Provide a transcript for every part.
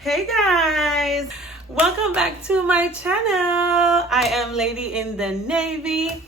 Hey guys, welcome back to my channel. I am Lady in the Navy,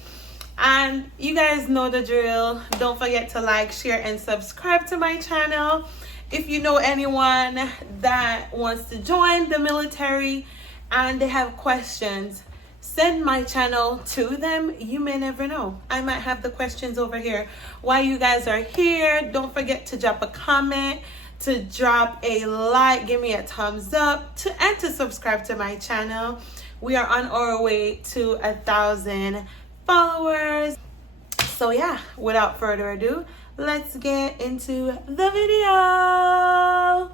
and you guys know the drill. Don't forget to like, share, and subscribe to my channel. If you know anyone that wants to join the military and they have questions, send my channel to them. You may never know, I might have the questions over here. While you guys are here, don't forget to drop a comment, to drop a like, give me a thumbs up, and to subscribe to my channel. We are on our way to 1,000 followers. So yeah, without further ado, let's get into the video.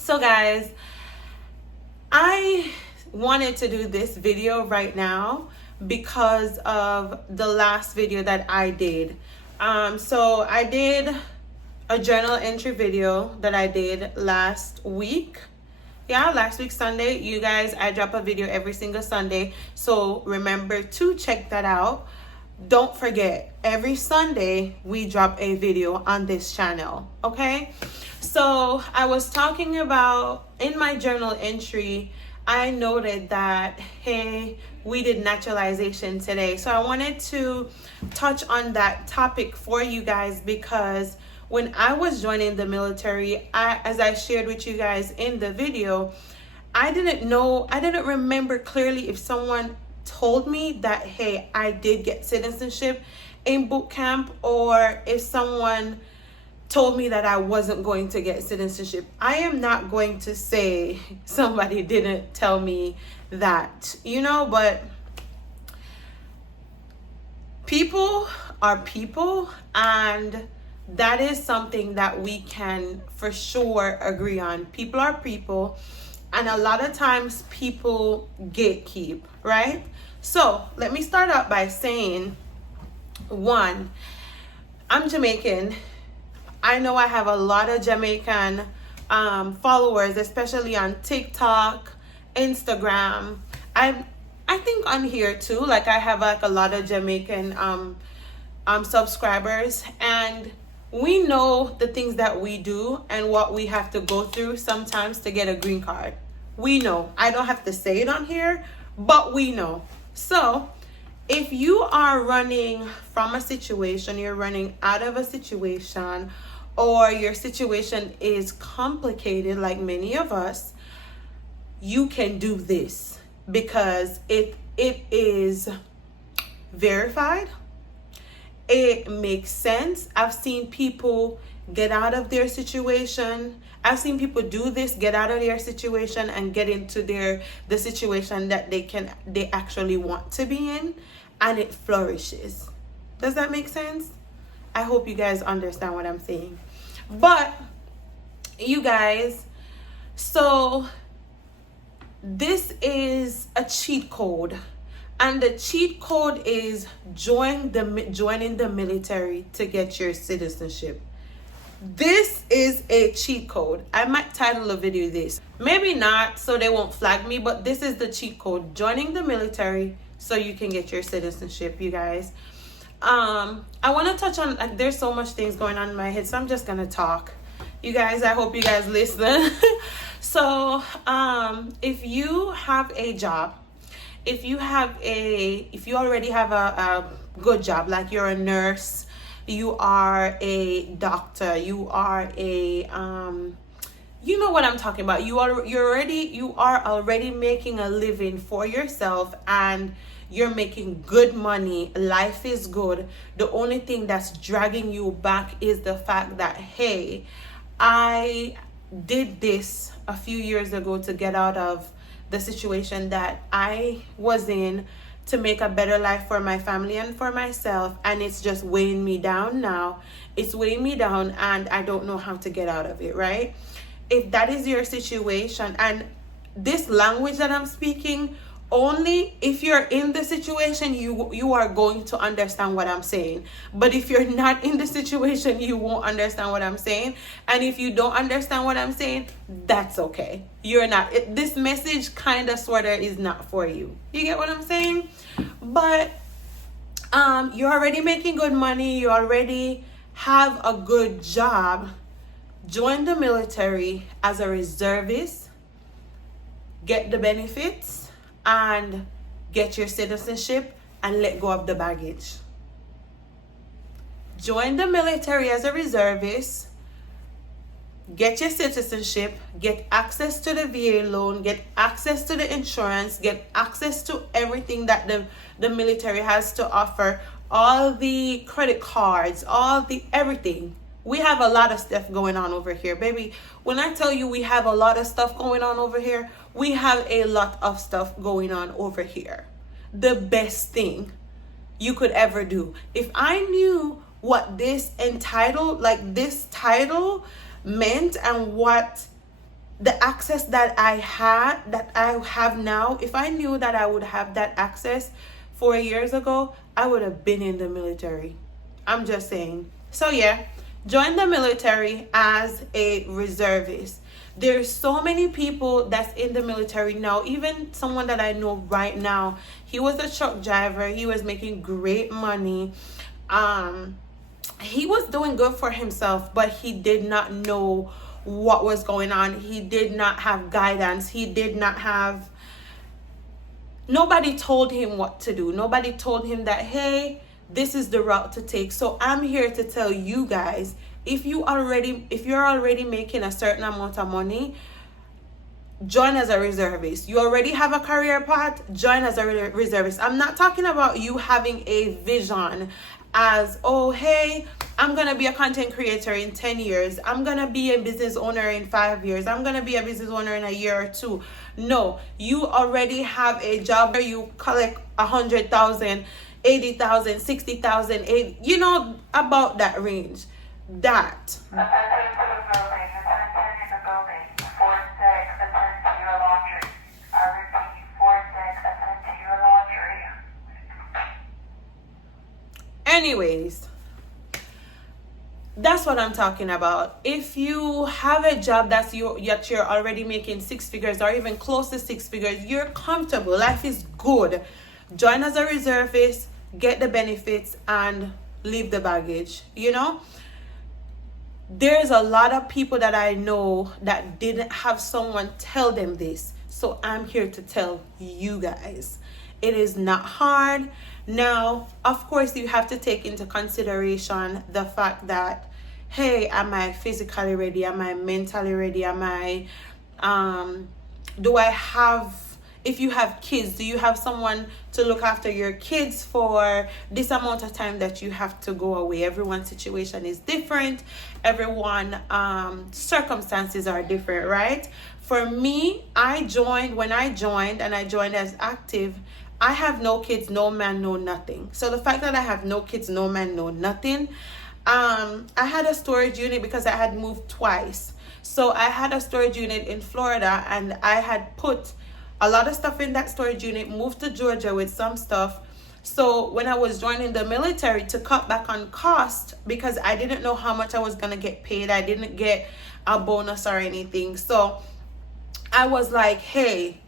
So guys, I wanted to do this video right now because of the last video that I did. So I did a journal entry video that I did last week. Yeah, last week Sunday. You guys, I drop a video every single Sunday, so remember to check that out. Don't forget, every Sunday we drop a video on this channel, okay? So I was talking about, in my journal entry, I noted that, hey, we did naturalization today. So I wanted to touch on that topic for you guys because when I was joining the military, as I shared with you guys in the video, I didn't remember clearly if someone told me that, hey, I did get citizenship in boot camp, or if someone told me that I wasn't going to get citizenship. I am not going to say somebody didn't tell me that, but people are people, and that is something that we can for sure agree on. People are people, and a lot of times people gatekeep, right? So let me start out by saying, one, I'm Jamaican. I know I have a lot of Jamaican followers, especially on TikTok, Instagram. I think on here too. Like, I have like a lot of Jamaican subscribers, and we know the things that we do and what we have to go through sometimes to get a green card. We know. I don't have to say it on here, but we know. So if you are running from a situation, you're running out of a situation, or your situation is complicated like many of us, you can do this because it is verified. It makes sense. I've seen people get out of their situation. I've seen people do this, get out of their situation and get into the situation that they actually want to be in, and it flourishes. Does that make sense? I hope you guys understand what I'm saying. But you guys, so this is a cheat code, and the cheat code is joining the military to get your citizenship. This is a cheat code. I might title a video this, maybe not, so they won't flag me, but this is the cheat code: joining the military so you can get your citizenship. You guys, I want to touch on, like, there's so much things going on in my head, so I'm just gonna talk. You guys, I hope you guys listen. So if you have a job, if you already have a good job, like you're a nurse, you are a doctor, you are a you know what I'm talking about. You are already making a living for yourself, and you're making good money. Life is good. The only thing that's dragging you back is the fact that, hey, I did this a few years ago to get out of the situation that I was in, to make a better life for my family and for myself, and it's just weighing me down now. It's weighing me down, and I don't know how to get out of it, right? If that is your situation, and this language that I'm speaking, only if you're in the situation, you are going to understand what I'm saying. But if you're not in the situation, you won't understand what I'm saying. And if you don't understand what I'm saying, that's okay. You're not, this message kind of sort of is not for you. You get what I'm saying? But You're already making good money, you already have a good job, join the military as a reservist, get the benefits, and get your citizenship and let go of the baggage. Join the military as a reservist, get your citizenship, get access to the VA loan, get access to the insurance, get access to everything that the military has to offer, all the credit cards, all the everything. We have a lot of stuff going on over here, baby. When I tell you we have a lot of stuff going on over here, we have a lot of stuff going on over here. The best thing you could ever do. If I knew what this entitled, like this title meant, and what the access that I have now, if I knew that I would have that access 4 years ago, I would have been in the military. I'm just saying. So yeah, join the military as a reservist. There's so many people that's in the military now. Even someone that I know right now, he was a truck driver, he was making great money. He was doing good for himself, but he did not know what was going on. He did not have guidance. He did not have, nobody told him what to do. Nobody told him that, hey, this is the route to take. So I'm here to tell you guys, if you're already making a certain amount of money, join as a reservist. You already have a career path, join as a reservist. I'm not talking about you having a vision as, oh, hey, I'm gonna be a content creator in 10 years, I'm gonna be a business owner in 5 years, I'm gonna be a business owner in a year or two. No, you already have a job where you collect 100,000, 80,000, 60,000, you know, about that range. That anyways, that's what I'm talking about. If you have a job that you're already making 6 figures or even close to 6 figures, you're comfortable, life is good, join as a reservist, get the benefits, and leave the baggage. You know, there's a lot of people that I know that didn't have someone tell them this, so I'm here to tell you guys, it is not hard. Now, of course, you have to take into consideration the fact that, hey, am I physically ready? Am I mentally ready? Am I, do I have, if you have kids, do you have someone to look after your kids for this amount of time that you have to go away? Everyone's situation is different. Everyone's circumstances are different, right? For me, when I joined as active, I have no kids, no man, no nothing. So the fact that I have no kids, no man, no nothing, I had a storage unit because I had moved twice. So I had a storage unit in Florida, and I had put a lot of stuff in that storage unit, moved to Georgia with some stuff. So when I was joining the military, to cut back on cost, because I didn't know how much I was going to get paid, I didn't get a bonus or anything. So I was like, hey,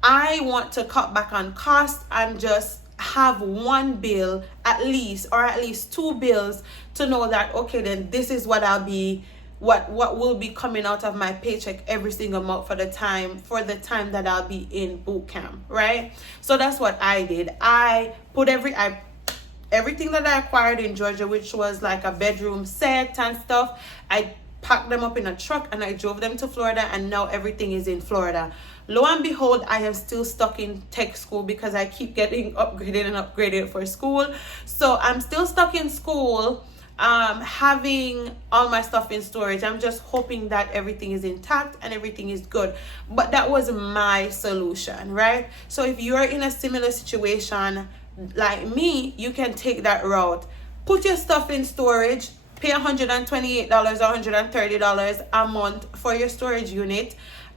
I want to cut back on cost and just have one bill at least, or at least 2 bills, to know that, okay, then this is what I'll be, what will be coming out of my paycheck every single month for the time that I'll be in boot camp, right? So that's what I did. I put everything that I acquired in Georgia, which was like a bedroom set and stuff, I packed them up in a truck and I drove them to Florida, and now everything is in Florida. Lo and behold, I am still stuck in tech school because I keep getting upgraded for school. So I'm still stuck in school, having all my stuff in storage. I'm just hoping that everything is intact and everything is good. But that was my solution, right? So if you're in a similar situation like me, you can take that route. Put your stuff in storage, pay $128 or $130 a month for your storage unit,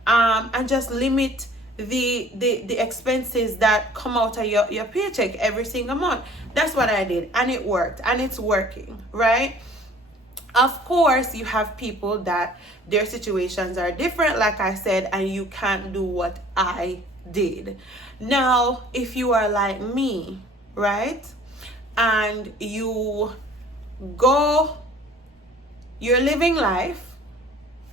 and just limit the expenses that come out of your paycheck every single month. That's what I did, and it worked, and it's working, right? Of course, you have people that their situations are different, like I said, and you can't do what I did. Now, if you are like me, right? And you go, you're living life,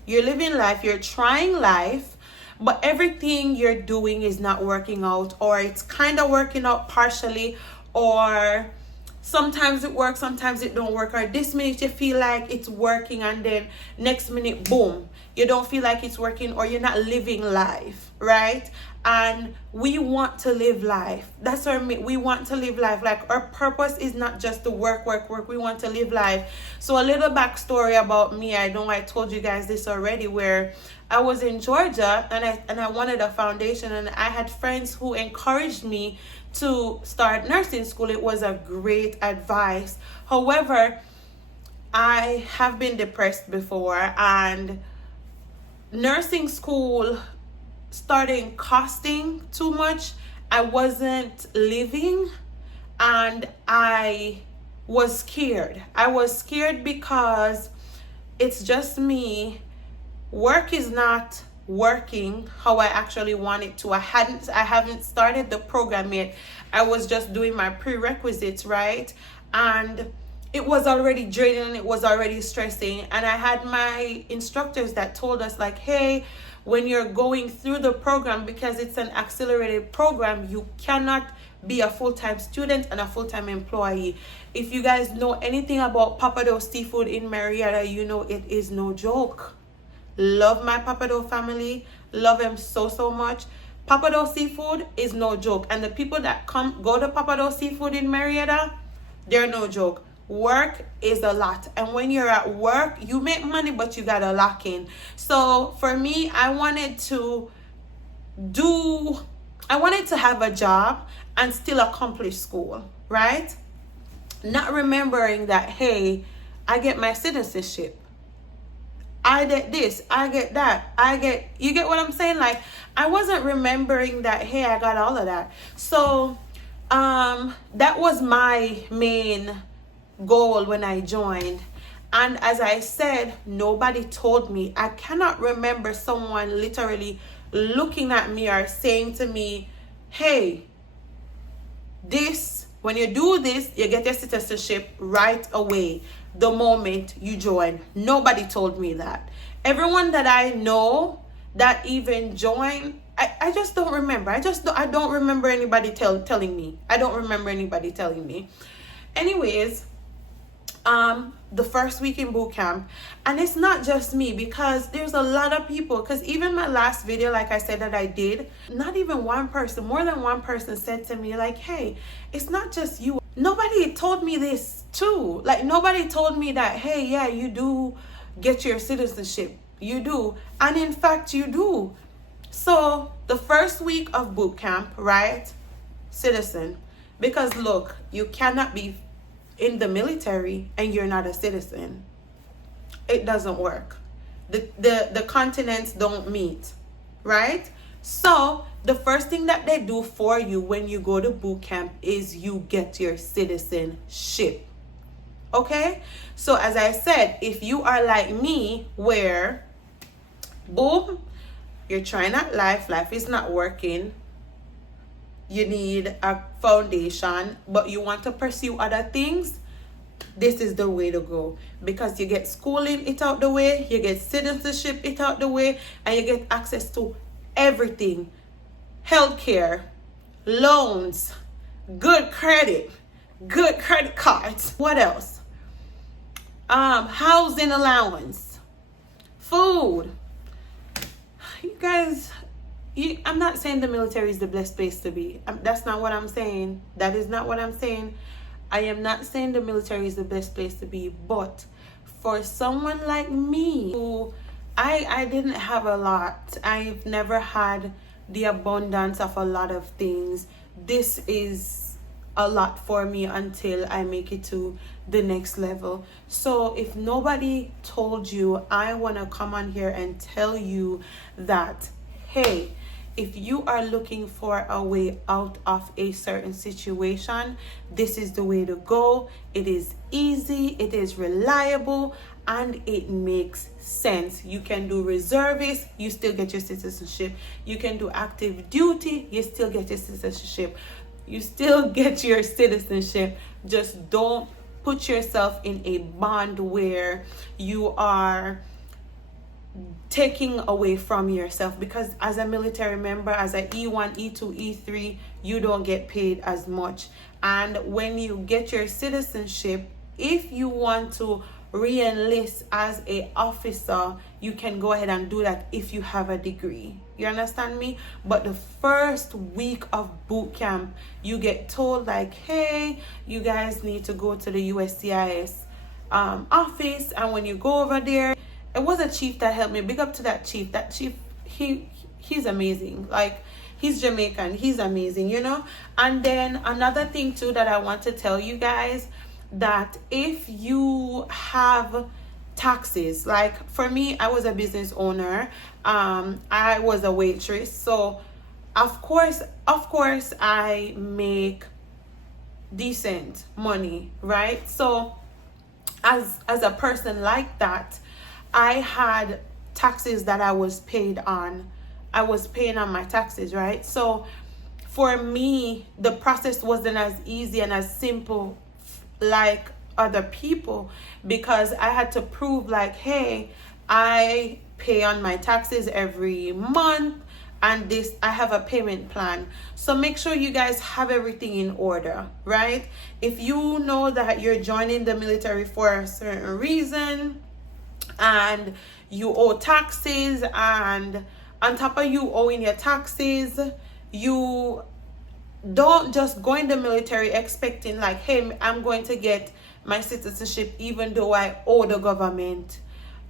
you're trying life, but everything you're doing is not working out, or it's kind of working out partially, or sometimes it works, sometimes it don't work, or this minute you feel like it's working and then next minute, boom, you don't feel like it's working, or you're not living life, right? And we want to live life. That's what I mean. We want to live life. Like, our purpose is not just to work. We want to live life. So a little backstory about me. I know I told you guys this already, where I was in Georgia and I wanted a foundation, and I had friends who encouraged me to start nursing school. It was a great advice. However, I have been depressed before, and nursing school starting costing too much. I wasn't living, and I was scared. I was scared because it's just me. Work is not working how I actually want it to. I haven't started the program yet. I was just doing my prerequisites, right? And it was already draining and it was already stressing. And I had my instructors that told us, like, hey, when you're going through the program, because it's an accelerated program, you cannot be a full-time student and a full-time employee. If you guys know anything about Pappadeaux Seafood in Marietta, you know it is no joke. Love my Pappadeaux family, love them so much. Pappadeaux Seafood is no joke, and the people that go to Pappadeaux Seafood in Marietta, they're no joke. Work is a lot, and when you're at work, you make money, but you gotta lock in. So for me, I wanted to have a job and still accomplish school, right? Not remembering that, hey, I get my citizenship, I get this, I get that, you get what I'm saying? Like, I wasn't remembering that, hey, I got all of that. So that was my main goal when I joined. And as I said, nobody told me. I cannot remember someone literally looking at me or saying to me, hey, when you do this, you get your citizenship right away the moment you join. Nobody told me that. Everyone that I know that even joined, I just don't remember. I don't remember anybody telling me. I don't remember anybody telling me. Anyways, the first week in boot camp, and it's not just me, because there's a lot of people, because even my last video, like I said that I did, not even one person, more than one person said to me, like, hey, it's not just you. Nobody told me this too. Like, nobody told me that, hey, yeah, you do get your citizenship. You do. And in fact, you do. So the first week of boot camp, right? Citizen. Because look, you cannot be in the military and you're not a citizen. It doesn't work. The continents don't meet, right? So the first thing that they do for you when you go to boot camp is you get your citizenship. Okay? So as I said, if you are like me, where boom, you're trying out life is not working, you need a foundation, but you want to pursue other things, this is the way to go. Because you get schooling it out the way, you get citizenship it out the way, and you get access to everything. Healthcare, loans, good credit cards. What else? Housing allowance, food. You guys, I'm not saying the military is the best place to be. That's not what I'm saying. That is not what I'm saying. I am not saying the military is the best place to be. But for someone like me, who I didn't have a lot. I've never had the abundance of a lot of things. This is a lot for me until I make it to the next level. So if nobody told you, I want to come on here and tell you that, hey, if you are looking for a way out of a certain situation, this is the way to go. It is easy, it is reliable, and it makes sense. You can do reservist, you still get your citizenship. You can do active duty, you still get your citizenship. you still get your citizenship. Just don't put yourself in a bond where you are taking away from yourself, because as a military member, as a E1, E2, E3, you don't get paid as much. And when you get your citizenship, if you want to re-enlist as a officer, you can go ahead and do that if you have a degree. You understand me? But the first week of boot camp, you get told like, hey, you guys need to go to the USCIS office. And when you go over there, it was a chief that helped me. Big up to that chief. That chief, he's amazing. Like, he's Jamaican. He's amazing, you know? And then another thing too that I want to tell you guys, that if you have taxes, like for me, I was a business owner. I was a waitress. So of course I make decent money, right? So as a person like that, I had taxes that I was paying on my taxes, right? So for me, the process wasn't as easy and as simple like other people, because I had to prove like, hey, I pay on my taxes every month, and this, I have a payment plan. So make sure you guys have everything in order, right? If you know that you're joining the military for a certain reason and you owe taxes, and on top of you owing your taxes, you don't just go in the military expecting like, hey, I'm going to get my citizenship even though I owe the government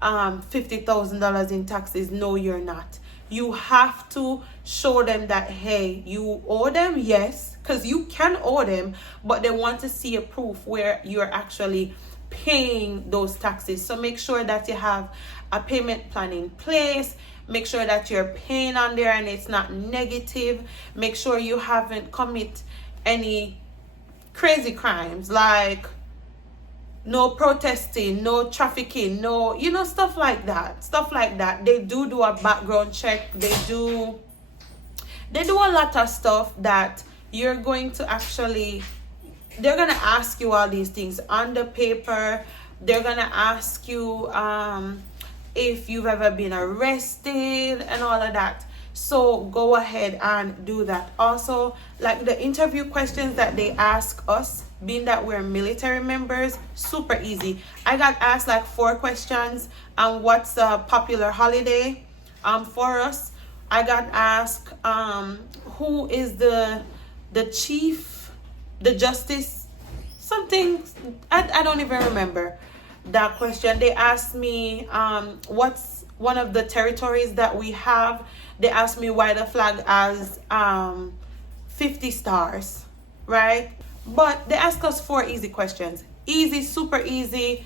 $50,000 in taxes. No, you're not. You have to show them that, hey, you owe them, yes, because you can owe them, but they want to see a proof where you're actually paying those taxes. So make sure that you have a payment plan in place. Make sure that you're paying on there and it's not negative. Make sure you haven't commit any crazy crimes, like no protesting, no trafficking, no, you know, stuff like that. They do a background check. They do a lot of stuff that you're going to actually, they're going to ask you all these things on the paper. They're going to ask you if you've ever been arrested and all of that. So go ahead and do that. Also, like the interview questions that they ask us, being that we're military members, super easy. I got asked like 4 questions on what's a popular holiday for us. I got asked who is the chief, the justice, something, I don't even remember that question. They asked me what's one of the territories that we have. They asked me why the flag has 50 stars, right? But they asked us 4 easy questions. Easy, super easy,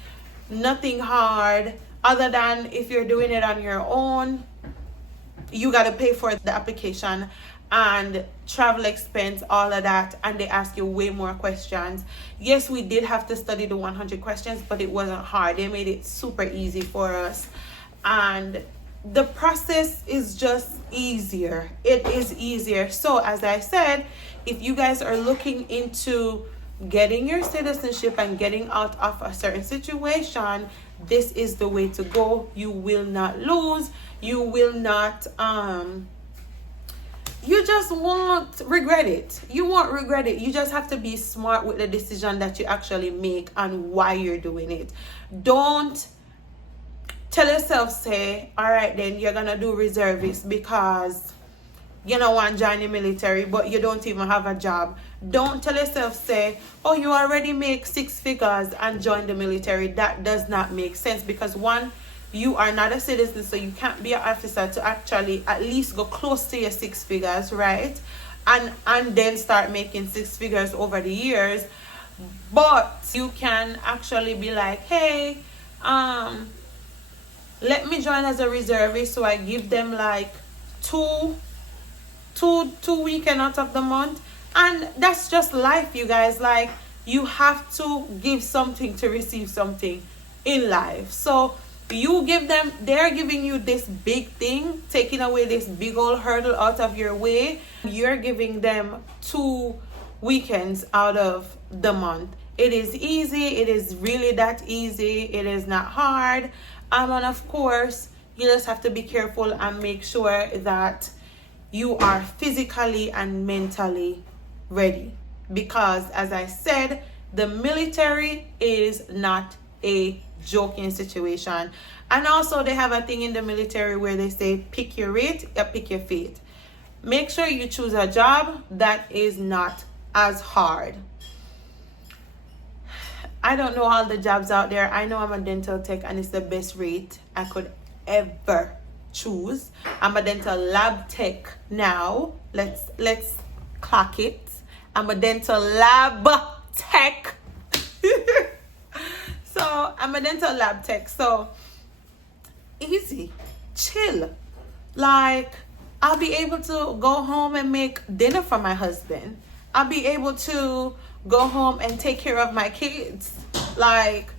nothing hard, other than if you're doing it on your own, you got to pay for the application and travel expense, all of that, and they ask you way more questions. Yes, we did have to study the 100 questions, but it wasn't hard. They made it super easy for us, and the process is just easier. It is easier. So as I said, if you guys are looking into getting your citizenship and getting out of a certain situation, this is the way to go. You will not lose. You will not you just won't regret it. You won't regret it. You just have to be smart with the decision that you actually make and why you're doing it. Don't tell yourself, say, all right, then you're gonna do reservist because you don't want to join the military, but you don't even have a job. Don't tell yourself, say, oh, you already make 6 figures and join the military. That does not make sense, because one, you are not a citizen, so you can't be an officer to actually at least go close to your 6 figures, right? And then start making 6 figures over the years. But you can actually be like, hey, let me join as a reservist, so I give them like two weekend out of the month. And that's just life, you guys. Like, you have to give something to receive something in life. So you give them, they're giving you this big thing, taking away this big old hurdle out of your way. You're giving them 2 weekends out of the month. It is easy. It is really that easy. It is not hard. And of course, you just have to be careful and make sure that you are physically and mentally ready. Because as I said, the military is not a joking situation. And also they have a thing in the military where they say pick your rate, pick your fate. Make sure you choose a job that is not as hard. I don't know all the jobs out there. I know I'm a dental tech and it's the best rate I could ever choose. I'm a dental lab tech now. Let's clock it. I'm a dental lab tech. So I'm a dental lab tech. So easy, chill. Like, I'll be able to go home and make dinner for my husband. I'll be able to go home and take care of my kids. Like,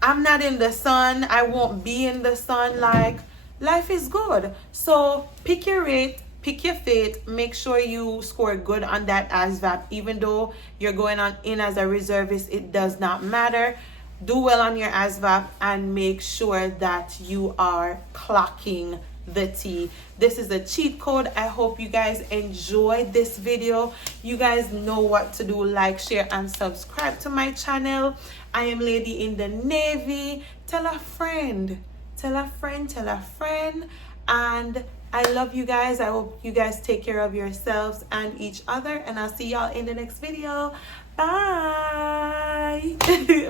I'm not in the sun. I won't be in the sun. Like, life is good. So pick your rate, pick your fate. Make sure you score good on that ASVAB. Even though you're going on in as a reservist, it does not matter. Do well on your ASVAB and make sure that you are clocking the T. This is a cheat code. I hope you guys enjoyed this video. You guys know what to do. Like, share, and subscribe to my channel. I am Lady in the Navy. Tell a friend. Tell a friend. Tell a friend. And I love you guys. I hope you guys take care of yourselves and each other. And I'll see y'all in the next video. Bye.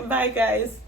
Bye, guys.